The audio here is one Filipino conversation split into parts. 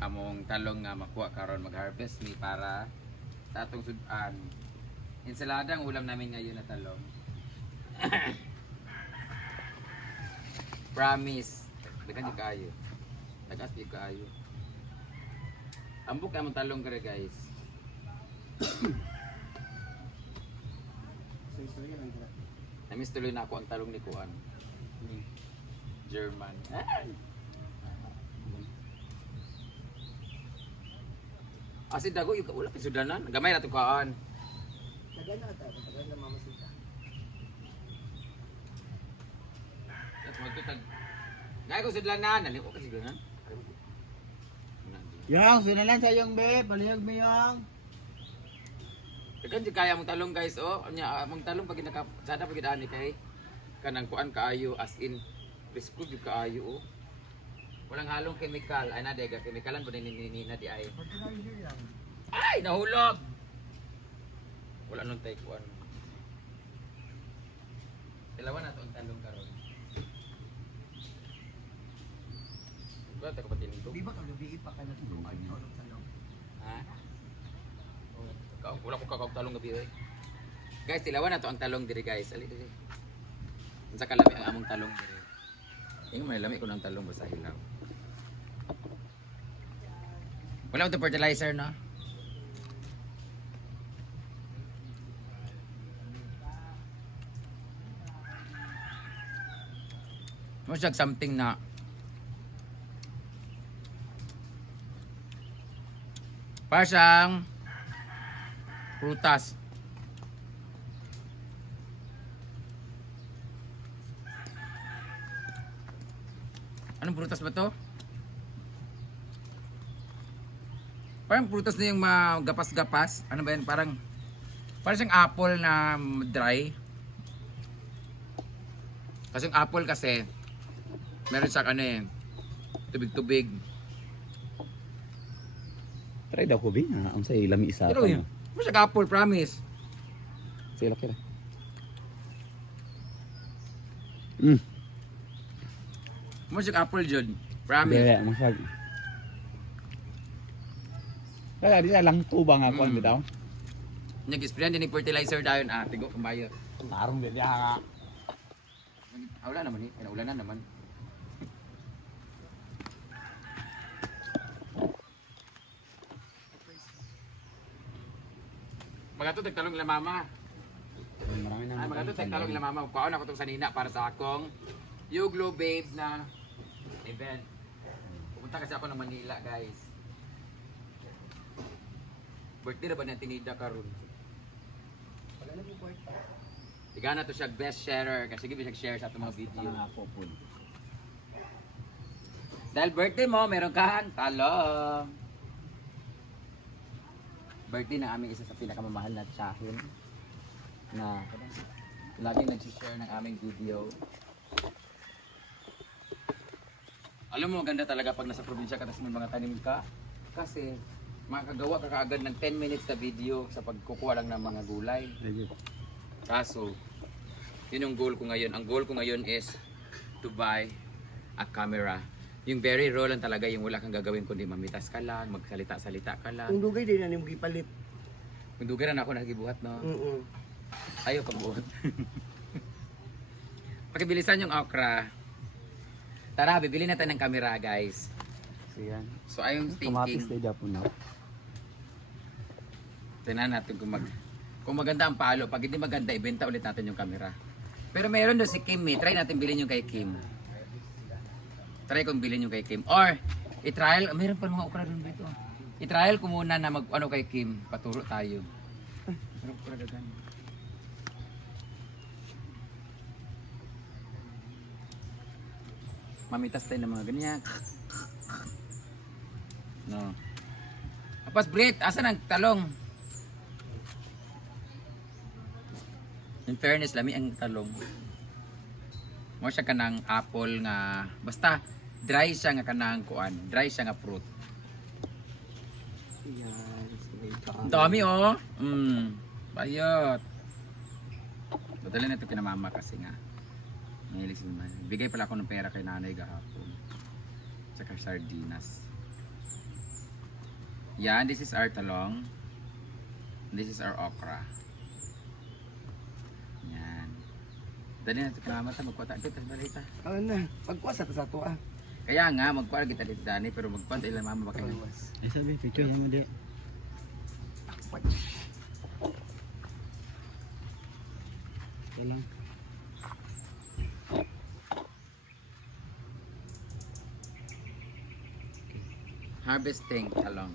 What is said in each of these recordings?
among talong nga makuha karon mag-harvest ni para sa atong sudan. Ensalada ang ulam namin ngayon na talong. Promise. Dagan di kaayo. Dagas di kaayo. Ambok among talong kare guys. Namiss tuloy na ako ang talong ni Kuan. German. Asin dago yung kaulap yung sudanan. Gamay na ito kaan. Tagal na ata, tagal na mamasita. At magtutag. Gaya ko sudanan. Nalim ko kasi sudanan. Yang, sinalan sa iyong be, palihag mo yang. Dagan di kaya mong talong guys oh. Anya mong talong pag nakasada pag ani kay kanang kuan kaayo as in presko gyud kaayo oh. Walang halong chemical. Ay na dega chemicalan po na di ay. Fertilizer lang. Ay nahulog. Wala nang tay kuan. Dalawa na to ang talong karon. Wala ta kapatid nito. Di ba kagabi pa ka natutuan sa ulong salong? Ha? Wala ko kakaw talong gabi eh. Guys, tilawan na to ang talong diri guys. Ali diri. Unsa kalami ang among talong diri. Ingon may lami ko ng talong basta hilaw. Wala ko to fertilizer no. Mo siya something na para siyang prutas. Anong prutas ba to? Parang prutas na yung magapas-gapas. Ano ba yan? Parang siyang apple na dry. Kasi yung apple kasi meron siyang ano eh, tubig-tubig. Try daw ko bi, ang sa ilami isa. Pero yun, mo siya apple, promise. Sila kira. Mo siya apple jud, promise. Daya masag. Kaya di lang tubang ako ang bitaw. Nag-spray din ng fertilizer dayon tigo kumbayo. Tarong di diha. Wala naman eh, ulan na naman. Magatutag talong ila mama. Marami na. Ay magatutag talong ila mama. Kuhaon ako tong sanina para sa akong Yuglo Babe na event. Pupunta kasi ako ng Manila, guys. Birthday na ba na tinida karon? Wala na po kwarta. Tiga na to siya best sharer kasi give siya share sa atong mga video. Ako po. Dahil birthday mo, meron kang talong. Birthday na aming isa sa pinakamamahal na tsahin na laging nag-share ng aming video. Alam mo, ganda talaga pag nasa probinsya ka tapos may mga tanim ka. Kasi makakagawa ka kaagad ng 10 minutes na video sa pagkukuha lang ng mga gulay. Kaso, yun yung goal ko ngayon. Ang goal ko ngayon is to buy a camera. Yung very raw lang talaga, yung wala kang gagawin kundi mamitas ka lang, magsalita-salita ka lang. Kung dugay din na nimo gipalit. Kung dugiran ako nakibuhat, no? Ayaw ka buhat. Pakibilisan yung okra. Tara, bibili na tayo ng camera, guys. So yan. So, ayong Kamatis thinking. tayo po na. Tingnan natin kung maganda ang palo. Pag hindi maganda, ibenta ulit natin yung camera. Pero meron doon si Kim eh. Try natin bilhin yung kay Kim. Try kong bilhin yung kay Kim. Or, i-trial. Meron pa mga okra doon dito. I-trial ko muna na mag-ano kay Kim. Paturo tayo. Meron okra dagan. Mamitas tayo ng mga ganyan. No. Tapos Brit, asan ang talong? In fairness, lami ang talong. Mo siya kanang apple nga basta dry siya nga kanang kuan, dry siya nga fruit. Yan. Ang dami oh. Bayot. Badala na ito kina mama kasi nga. Mahilig si mama. Bigay pala ako ng pera kay nanay gahapon. Tsaka sardinas. Yan, this is our talong. This is our okra. Yan. Dali na ito kalamata, magkuha tayo dito, balita. Ano na, pagkuha sa to ah. Kaya nga, magkuha kita dito, Dani, pero magkuha tayo lang mama baka yun. Isa ba picture mo di? Ito lang. Harvesting talong.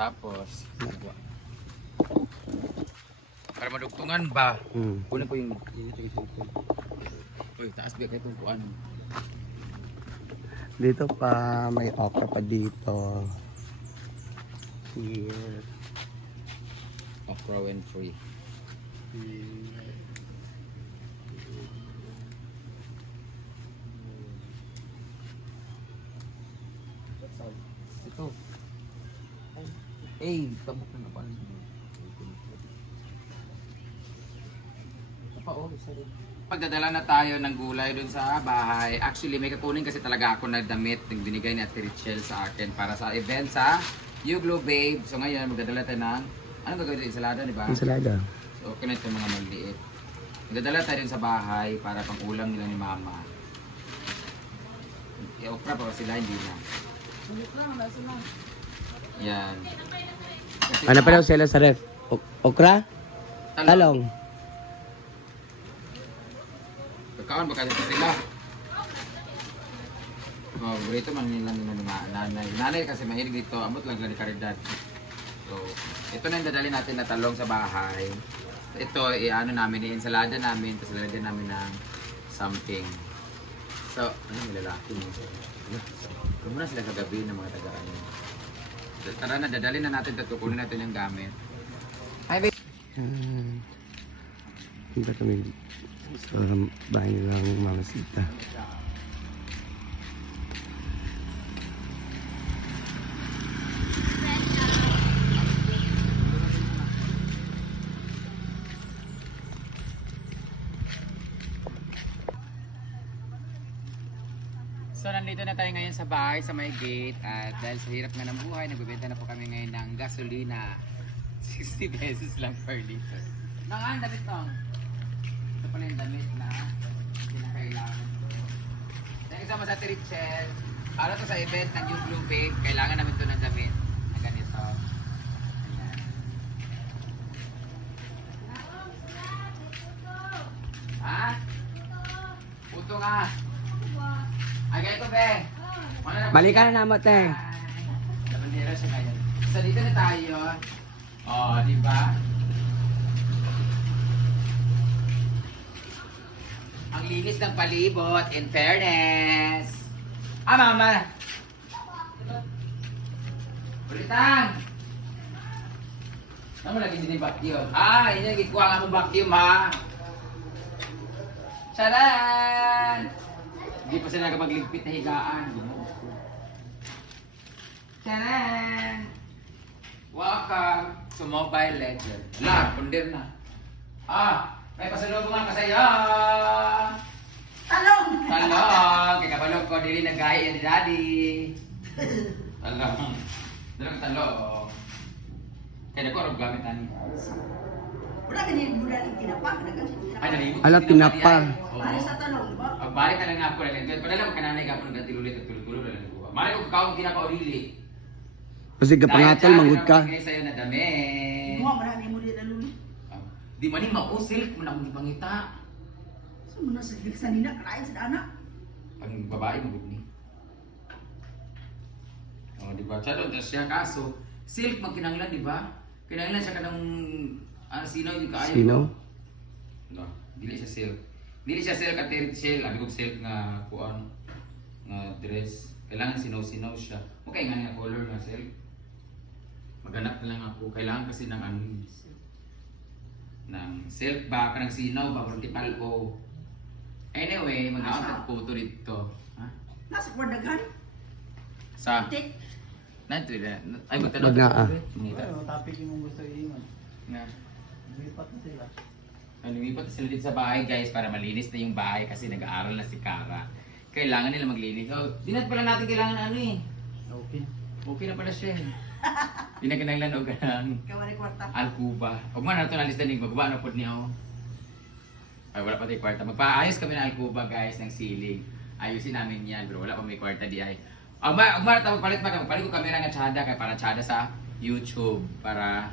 Tapos, para madugtungan ba? Kunin po yung... Uy, taas ba kayo itong kuhan? Dito pa, may okra pa dito. Here. Okra and free. Ito. Eh, tabok na napan. Pagdadala na tayo ng gulay dun sa bahay. Actually, may kakunin kasi talaga ako na damit ng binigay ni Ate Richelle sa akin para sa event sa You Glow Babe. So ngayon, magdadala tayo ng, ano gagawin dito? Ensalada, di ba? Ensalada. So, okay na ito mga maliit. Magdadala tayo dun sa bahay para pang ulam nila ni Mama. I-okra pa ba sila? Hindi na. Yan. Kasi Ano pa daw sila sa ref? Okra? talong. Talong. Kakaon ba kasi sila? Oh, burrito man nila ni nanay. Nanay kasi mahilig dito, amot lang ni Caridad. So, ito na yung dadali natin na talong sa bahay. Ito, i-ano namin, i-ensalada namin, tapos lalagyan namin ng something. So, ano yung lalaki mo? Kung muna sila kagabi ng mga taga-ano. Tara na, dadali na natin at kukunin natin yung gamit. Hi, babe! Punta kami sa bahay ng Mama Sita. So nandito na tayo ngayon sa bahay, sa may gate, at dahil sa hirap nga ng buhay, nagbebenta na po kami ngayon ng gasolina. 60 pesos lang per liter. Mga damit tong. Ito pala yung damit na kinakailangan ko. Thank you so much sa Ate Richelle. Para to sa event ng Yung Blue Babe, kailangan namin ito ng damit na ganito. Ayan. Ha? Puto nga. Ay, ganito, be. Balikan na naman, te. Bandera siya ngayon. So, dito na tayo. Oh, di ba? Ang linis ng palibot, in fairness. Ah, mama. Ulitan. Ano mo lagi din yung vacuum? Ah, yun yung gikuha nga mo vacuum, ha? Charan! Hindi pa sila nakapagligpit na higaan. Charan! Welcome to Mobile Legend. Wala, pundir na. Ah, may pasalubong nga kasaya. Talong! Talong! Kaya kabalog ko, dili na gaya ni Daddy. Talong. Dalawang talong. Kaya ko, arog gamit ani. Wala ganyan muna ng tinapa. Ay, nalimot. Ala, tinapa. Para sa tanong, di ba? Pagbalik na lang ako lang. Padala mo kananay ka po ng gatilulit at tulo-tulo na lang ko. Mali ko kaong tinapa o dili. Kasi kapangatal, manggod ka. Dahil sa'yo na damit. Mga marami mo din alun. Di man yung mausil, kung akong ipangita. So, muna sa bigsan nila, karayan sa anak. Ang babae mo ni. Oh, di ba? Siya doon, siya kaso. Silk magkinanglan, di ba? Kinanglan siya ka ng sinaw yung kaayo. Sinaw? No, dili siya silk. Dili siya silk at shell. Abi ko silk nga kuan nga dress. Kailangan sinaw-sinaw siya. Okay nga nga color nga silk. Maghanap na lang ako. Kailangan kasi ng ano ng silk ba, kanang sinaw ba, vertical o. Anyway, mag-aantag photo dito. Ha? Nasa kwardagan. Sa? Tik. Nanto na. Ay, magtanong. Mag-aa. Mangita. topic yung gusto i-ingon? Nga. Lipat na sila. Lumipat na sila dito sa bahay guys para malinis na yung bahay kasi nag-aaral na si Kara. Kailangan nila maglinis. Oh, di natin pala natin kailangan ano eh. Open. Okay na pala siya. Hindi na kinanglan o ganang Kawari kwarta. Alcuba. Huwag mo na ito nalis na magawa na po niya. Ay, wala pa tayo kwarta. Magpaayos kami ng Alcuba guys, ng ceiling. Ayusin namin yan, pero wala pa may kwarta di ay. Magpalit ko kamera nga tsada kay para tsada sa YouTube para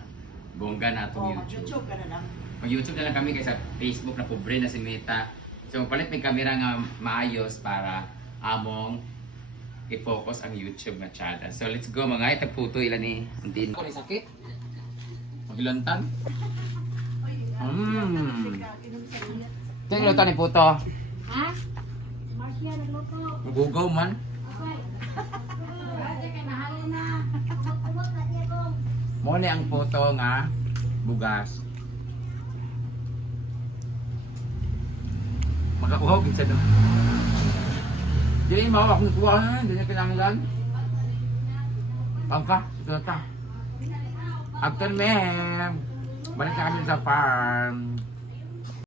bongga na Oh, itong YouTube. mag-YouTube ka na lang. Mag-YouTube na lang kami kaysa Facebook na pobre na si Meta. So magpalit may kamera nga maayos para among i-focus ang YouTube nga tsada. So let's go mga itagputo ilan ni Antin. Ako rin sakit. Magilontan. Ito yung luto ni Puto. Ha? Marcia, nagluto. Magugaw man. Okay. Raja, kay mahalo na. Huwag na niya ko. Muna ang Puto nga bugas. Magkakuhaw kinsa doon. Hindi mo akong kuha na, hindi niya kinanglan. Pangka, ito na ta. After ma'am, balik na kami sa farm.